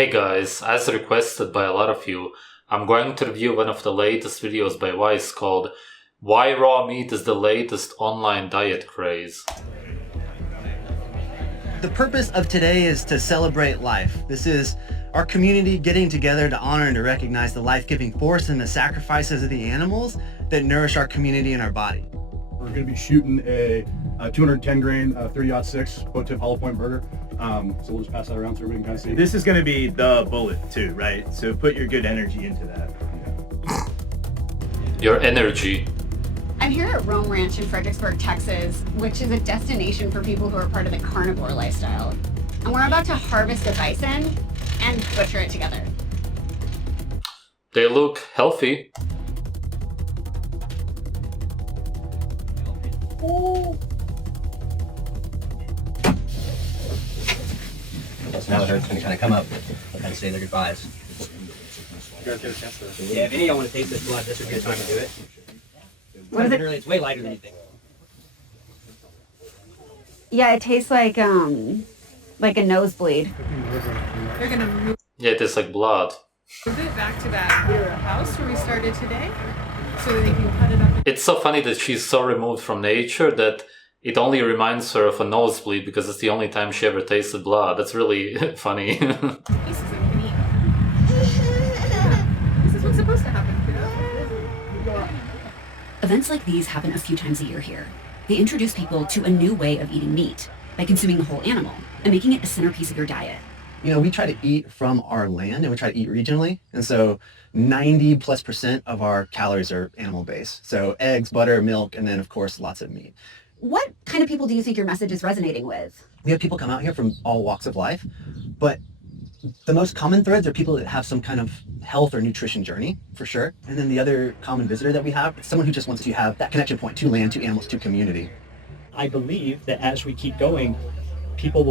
Hey guys, as requested by a lot of you, I'm going to review one of the latest videos by Vice called Why Raw Meat is the Latest Online Diet Craze. The purpose of today is to celebrate life. This is our community getting together to honor and to recognize the life-giving force and the sacrifices of the animals that nourish our community and our body. We're going to be shooting a 210 grain 30-06 boat tip hollow point burger. So we'll just pass that around so everybody can kind of see. This is going to be the bullet too, right? So put your good energy into that. Your energy. I'm here at Rome Ranch in Fredericksburg, Texas, which is a destination for people who are part of the carnivore lifestyle. And we're about to harvest a bison and butcher it together. They look healthy. So now the herd's going to kind of come up and kind of say their goodbyes. You guys get a chance to... Yeah, if any of y'all want to taste this blood, this would be the time to do it. What is it? It's way lighter than you think. Yeah, it tastes like a nosebleed. They're gonna move Yeah, it tastes like blood. it back to that house where we started today, so that they can cut it up. It's so funny that she's so removed from nature that it only reminds her of a nosebleed because it's the only time she ever tasted blood. That's really funny. Pieces of meat. This is what's supposed to happen, kiddo. Events like these happen a few times a year here. They introduce people to a new way of eating meat by consuming the whole animal and making it a centerpiece of your diet. You know, we try to eat from our land and we try to eat regionally. And so 90+% of our calories are animal based. So eggs, butter, milk, and then of course, lots of meat. What kind of people do you think your message is resonating with? We have people come out here from all walks of life, but the most common threads are people that have some kind of health or nutrition journey, for sure. And then the other common visitor that we have is someone who just wants to have that connection point to land, to animals, to community. I believe that as we keep going, people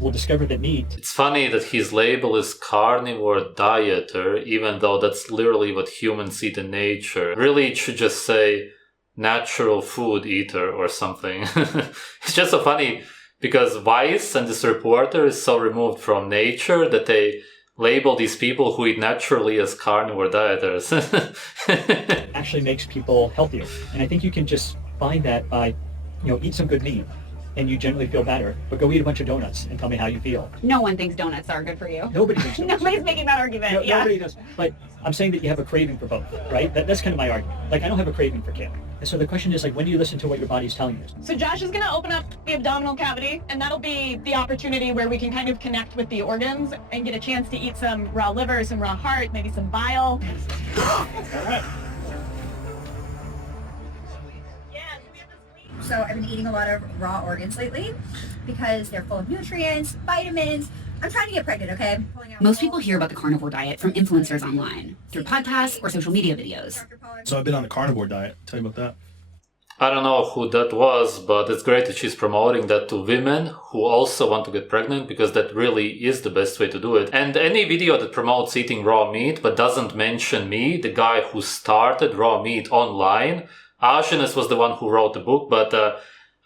will discover that meat. It's funny that his label is carnivore dieter, even though that's literally what humans eat in nature. Really, it should just say natural food eater or something. It's just so funny because Vice and this reporter is so removed from nature that they label these people who eat naturally as carnivore dieters. Actually makes people healthier. And I think you can just find that by, eat some good meat and you generally feel better. But go eat a bunch of donuts and tell me how you feel. No one thinks donuts are good for you. Nobody thinks donuts. Nobody's making that argument. Yeah. Nobody does. But I'm saying that you have a craving for both, right? That's kind of my argument. Like, I don't have a craving for kale. And so the question is, when do you listen to what your body's telling you? So Josh is going to open up the abdominal cavity, and that'll be the opportunity where we can kind of connect with the organs and get a chance to eat some raw liver, some raw heart, maybe some bile. All right. So I've been eating a lot of raw organs lately because they're full of nutrients, vitamins. I'm trying to get pregnant, okay? Most people hear about the carnivore diet from influencers online, through podcasts or social media videos. So I've been on a carnivore diet. Tell you about that. I don't know who that was, but it's great that she's promoting that to women who also want to get pregnant because that really is the best way to do it. And any video that promotes eating raw meat but doesn't mention me, the guy who started raw meat online, Ashenes was the one who wrote the book, but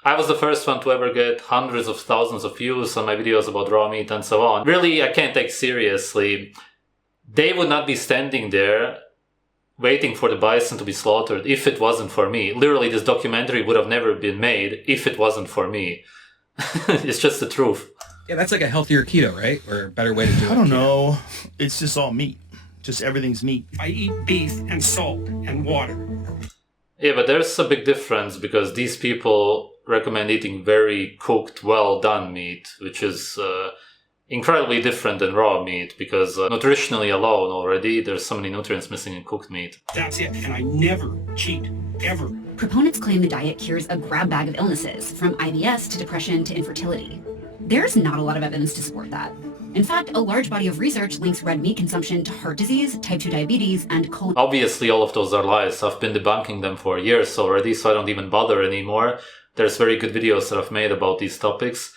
I was the first one to ever get hundreds of thousands of views on my videos about raw meat and so on. Really, I can't take seriously. They would not be standing there waiting for the bison to be slaughtered if it wasn't for me. Literally, this documentary would have never been made if it wasn't for me. It's just the truth. Yeah, that's like a healthier keto, right? Or a better way to do it. I don't know. It's just all meat. Just everything's meat. I eat beef and salt and water. Yeah, but there's a big difference because these people recommend eating very cooked, well-done meat, which is incredibly different than raw meat because nutritionally alone already, there's so many nutrients missing in cooked meat. That's it, and I never cheat, ever. Proponents claim the diet cures a grab bag of illnesses, from IBS to depression to infertility. There's not a lot of evidence to support that. In fact, a large body of research links red meat consumption to heart disease, type 2 diabetes, and colon... Obviously, all of those are lies. I've been debunking them for years already, so I don't even bother anymore. There's very good videos that I've made about these topics.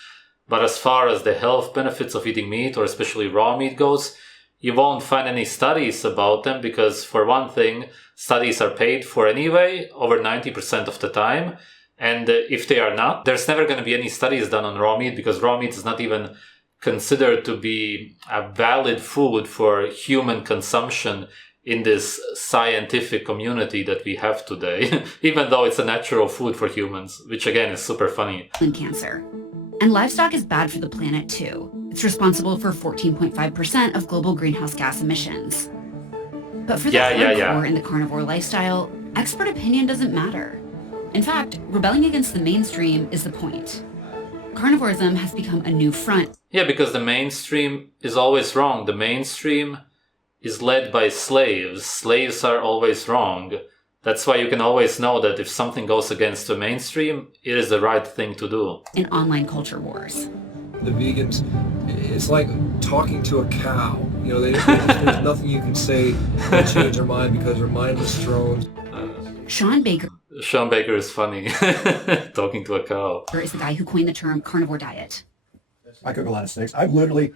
But as far as the health benefits of eating meat, or especially raw meat goes, you won't find any studies about them because, for one thing, studies are paid for anyway, over 90% of the time. And if they are not, there's never going to be any studies done on raw meat because raw meat is not even considered to be a valid food for human consumption in this scientific community that we have today, even though it's a natural food for humans, which again is super funny. And cancer. And livestock is bad for the planet too. It's responsible for 14.5% of global greenhouse gas emissions. But for the hardcore in the carnivore lifestyle, expert opinion doesn't matter. In fact, rebelling against the mainstream is the point. Carnivorism has become a new front. Yeah, because the mainstream is always wrong. The mainstream is led by slaves. Slaves are always wrong. That's why you can always know that if something goes against the mainstream, it is the right thing to do. In online culture wars. The vegans, it's like talking to a cow. You know, there's nothing you can say to change their mind because they're mindless drones. Sean Baker is funny, talking to a cow. Is the guy who coined the term carnivore diet. I cook a lot of steaks. I've literally,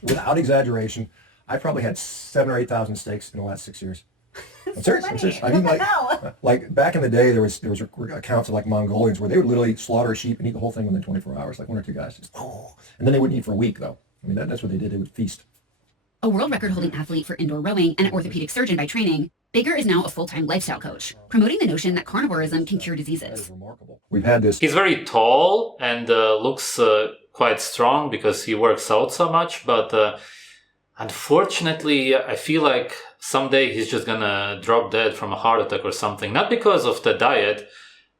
without exaggeration, I've probably had 7,000 or 8,000 steaks in the last 6 years. I'm serious. I'm serious. I mean, like back in the day, there was accounts of like Mongolians where they would literally slaughter a sheep and eat the whole thing within 24 hours, like one or two guys. Just, and then they wouldn't eat for a week, though. I mean, that's what they did. They would feast. A world record-holding athlete for indoor rowing and an orthopedic surgeon by training, Baker is now a full-time lifestyle coach, promoting the notion that carnivorism can cure diseases. We've had this. He's very tall and looks quite strong because he works out so much, but unfortunately, I feel like someday he's just gonna drop dead from a heart attack or something. Not because of the diet,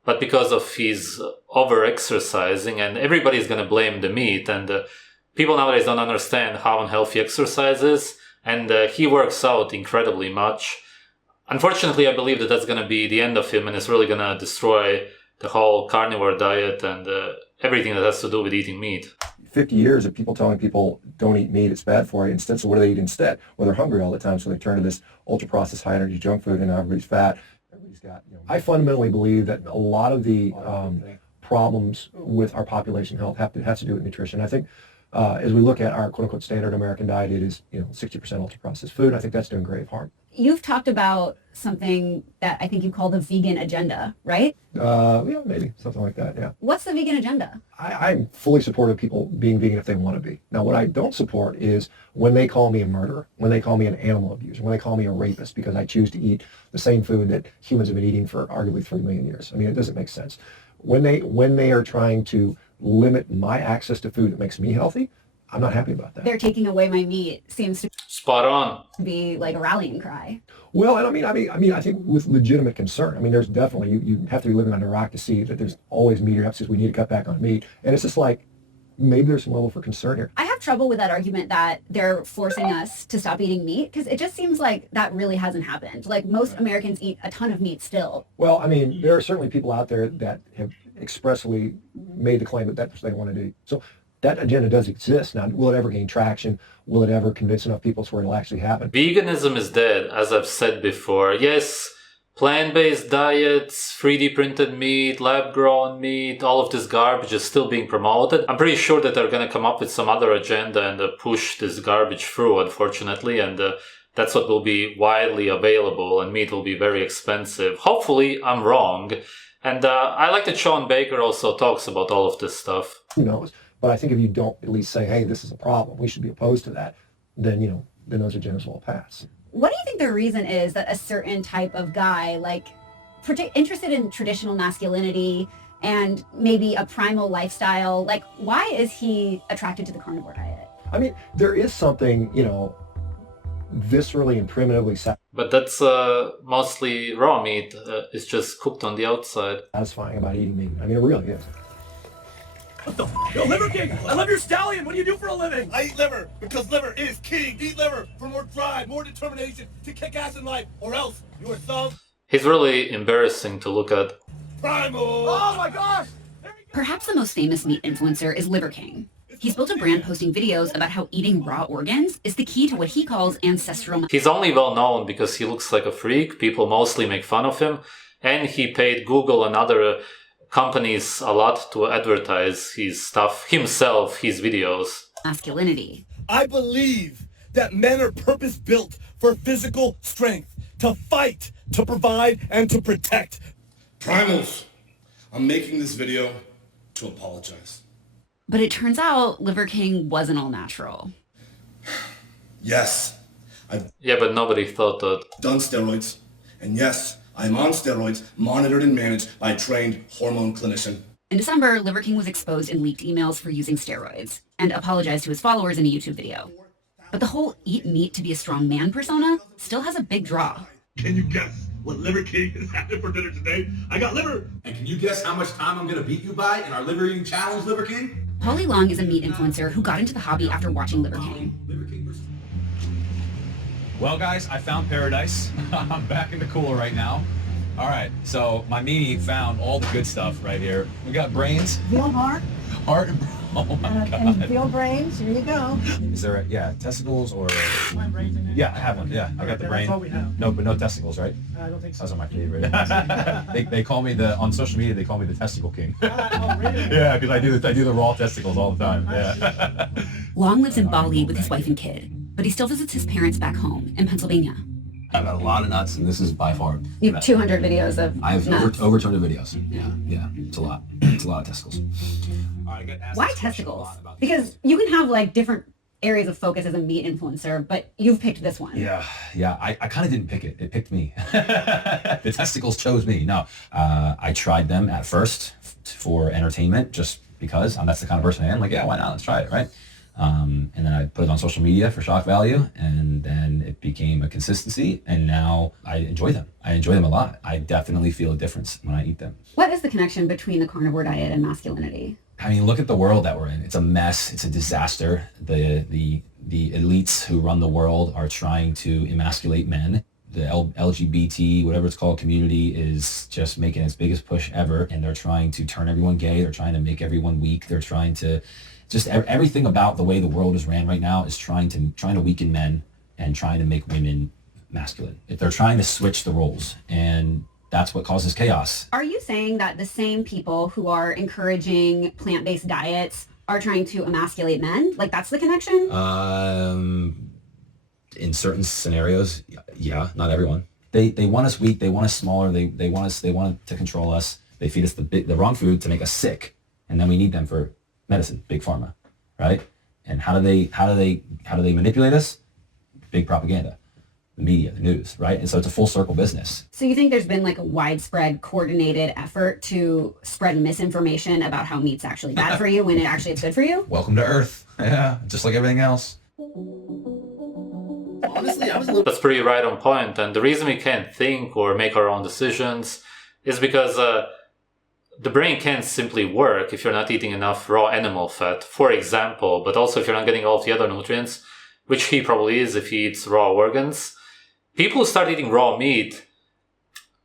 but because of his over-exercising, and everybody's gonna blame the meat. And people nowadays don't understand how unhealthy exercise is, and he works out incredibly much. Unfortunately, I believe that that's gonna be the end of him, and it's really gonna destroy the whole carnivore diet and everything that has to do with eating meat. 50 years of people telling people don't eat meat, it's bad for you. Instead, so what do they eat instead? Well, they're hungry all the time, so they turn to this ultra-processed, high-energy junk food, and now everybody's fat. Everybody's got, I fundamentally believe that a lot of the problems with our population health has to do with nutrition. I think as we look at our quote-unquote standard American diet, it is 60% ultra-processed food. I think that's doing grave harm. You've talked about something that I think you call the vegan agenda, right? Yeah, maybe something like that. Yeah. What's the vegan agenda? I'm fully supportive of people being vegan if they want to be. Now, what I don't support is when they call me a murderer, when they call me an animal abuser, when they call me a rapist because I choose to eat the same food that humans have been eating for arguably 3 million years. I mean, it doesn't make sense. When they are trying to limit my access to food that makes me healthy, I'm not happy about that. They're taking away my meat seems to spot on be like a rallying cry. Well, and I think with legitimate concern. I mean, there's definitely, you have to be living under a rock to see that there's always meat episodes. We need to cut back on meat. And it's just like, maybe there's some level for concern here. I have trouble with that argument that they're forcing us to stop eating meat, because it just seems like that really hasn't happened. Like most Americans eat a ton of meat still. Well, I mean, there are certainly people out there that have expressly made the claim that that's what they want to do. So that agenda does exist. Now, will it ever gain traction? Will it ever convince enough people to where it'll actually happen? Veganism is dead, as I've said before. Yes, plant-based diets, 3D printed meat, lab-grown meat, all of this garbage is still being promoted. I'm pretty sure that they're going to come up with some other agenda and push this garbage through, unfortunately, and that's what will be widely available, and meat will be very expensive. Hopefully, I'm wrong. And I like that Sean Baker also talks about all of this stuff. Who knows? But I think if you don't at least say, hey, this is a problem, we should be opposed to that, then, then those agendas will pass. What do you think the reason is that a certain type of guy, like interested in traditional masculinity and maybe a primal lifestyle, like why is he attracted to the carnivore diet? I mean, there is something, viscerally and primitively but that's mostly raw meat. It's just cooked on the outside. Satisfying about eating meat. I mean, it really is. What the f***? Yo, Liver King! I love your stallion! What do you do for a living? I eat liver because liver is king. Eat liver for more drive, more determination to kick ass in life, or else you are some... He's really embarrassing to look at. Primal! Oh my gosh! Perhaps the most famous meat influencer is Liver King. He's built a brand posting videos about how eating raw organs is the key to what he calls ancestral... He's only well known because he looks like a freak. People mostly make fun of him. And he paid Google and other companies a lot to advertise his stuff, himself, his videos. Masculinity. I believe that men are purpose-built for physical strength, to fight, to provide, and to protect. Primals, I'm making this video to apologize. But it turns out Liver King wasn't all natural. Yes, Yeah, but nobody thought that. done steroids. And yes, I'm on steroids, monitored and managed by a trained hormone clinician. In December, Liver King was exposed in leaked emails for using steroids and apologized to his followers in a YouTube video. But the whole eat meat to be a strong man persona still has a big draw. Can you guess what Liver King is having for dinner today? I got liver! And can you guess how much time I'm gonna beat you by in our liver eating challenge, Liver King? Paulie Long is a meat influencer who got into the hobby after watching Liver King. Well, guys, I found paradise. I'm back in the cooler right now. All right, so my meanie found all the good stuff right here. We got brains. Veal heart. Heart and oh my And god. veal brains. Here you go. Is there testicles or? Yeah, I have one. Yeah, I got the brain. That's all we have. No, but no testicles, right? I don't think so. Those are my favorite. they call me on social media. They call me the Testicle King. Oh, really? Yeah, because I do the raw testicles all the time. Yeah. Long lives in Bali with his wife and kid, but he still visits his parents back home in Pennsylvania. I've got a lot of nuts, and this is by far. You have 200 videos of I have nuts. over 200 videos. Yeah, it's a lot. It's a lot of testicles. Why testicles? Because you can have like different areas of focus as a meat influencer, but you've picked this one. Yeah. I kind of didn't pick it. It picked me. The testicles chose me. No, I tried them at first for entertainment, just because that's the kind of person I am. Like, yeah, why not? Let's try it, right? And then I put it on social media for shock value, and then it became a consistency, and now I enjoy them. I enjoy them a lot. I definitely feel a difference when I eat them. What is the connection between the carnivore diet and masculinity? I mean, look at the world that we're in. It's a mess. It's a disaster. The elites who run the world are trying to emasculate men. The LGBT, whatever it's called, community is just making its biggest push ever, and they're trying to turn everyone gay. They're trying to make everyone weak. They're trying to just everything about the way the world is ran right now is trying to weaken men and trying to make women masculine. If they're trying to switch the roles, and that's what causes chaos. Are you saying that the same people who are encouraging plant-based diets are trying to emasculate men? Like, that's the connection? In certain scenarios, yeah, not everyone. They want us weak. They want us smaller. They want to control us. They feed us the wrong food to make us sick, and then we need them for medicine, big pharma, right? And how do they manipulate us? Big propaganda, the media, the news, right? And so it's a full circle business. So you think there's been like a widespread coordinated effort to spread misinformation about how meat's actually bad for you when it actually is good for you? Welcome to Earth. Yeah, just like everything else. Honestly, I was a little... That's pretty right on point. And the reason we can't think or make our own decisions is because the brain can't simply work if you're not eating enough raw animal fat, for example, but also if you're not getting all of the other nutrients, which he probably is if he eats raw organs. People who start eating raw meat,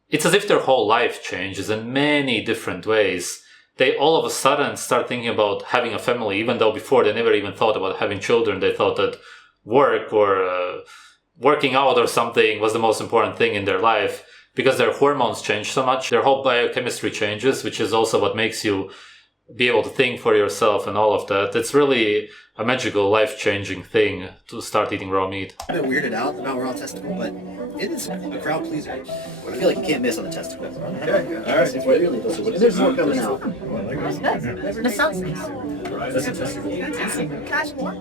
it's as if their whole life changes in many different ways. They all of a sudden start thinking about having a family, even though before they never even thought about having children. They thought that work or working out or something was the most important thing in their life. Because their hormones change so much, their whole biochemistry changes, which is also what makes you be able to think for yourself and all of that. It's really a magical, life-changing thing to start eating raw meat. I'm a bit weirded out about raw testicle, but it is a crowd pleaser. I feel like you can't miss on the testicle. Okay, all right. There's more coming out. The sounds nice. That's a testicle.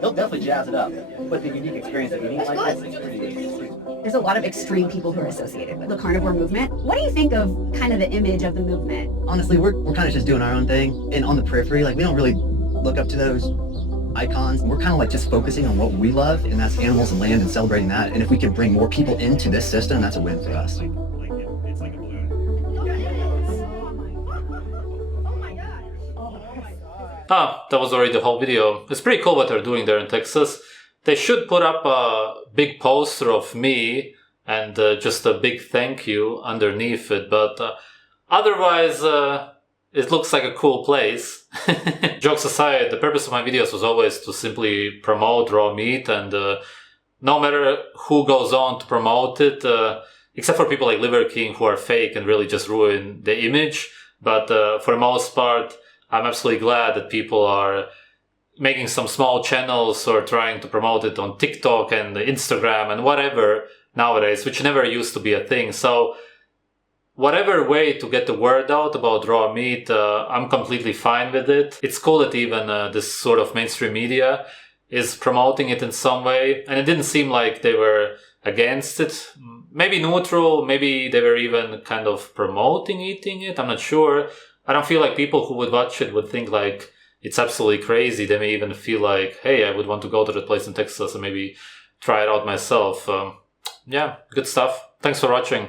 He'll definitely jazz it up, but the unique experience of eating like this is pretty. There's a lot of extreme people who are associated with the carnivore movement. What do you think of kind of the image of the movement? Honestly, we're kind of just doing our own thing, and on the periphery, like we don't really look up to those icons. We're kind of like just focusing on what we love, and that's animals and land and celebrating that. And if we can bring more people into this system, that's a win for us. That was already the whole video. It's pretty cool what they're doing there in Texas. They should put up a big poster of me and just a big thank you underneath it, but otherwise it looks like a cool place. Jokes aside, the purpose of my videos was always to simply promote raw meat, and no matter who goes on to promote it, except for people like Liver King who are fake and really just ruin the image, but for the most part, I'm absolutely glad that people are making some small channels or trying to promote it on TikTok and Instagram and whatever nowadays, which never used to be a thing. So whatever way to get the word out about raw meat, I'm completely fine with it. It's cool that even this sort of mainstream media is promoting it in some way, and it didn't seem like they were against it. Maybe neutral, maybe they were even kind of promoting eating it, I'm not sure. I don't feel like people who would watch it would think like it's absolutely crazy. They may even feel like, hey, I would want to go to that place in Texas and maybe try it out myself. Yeah, good stuff. Thanks for watching.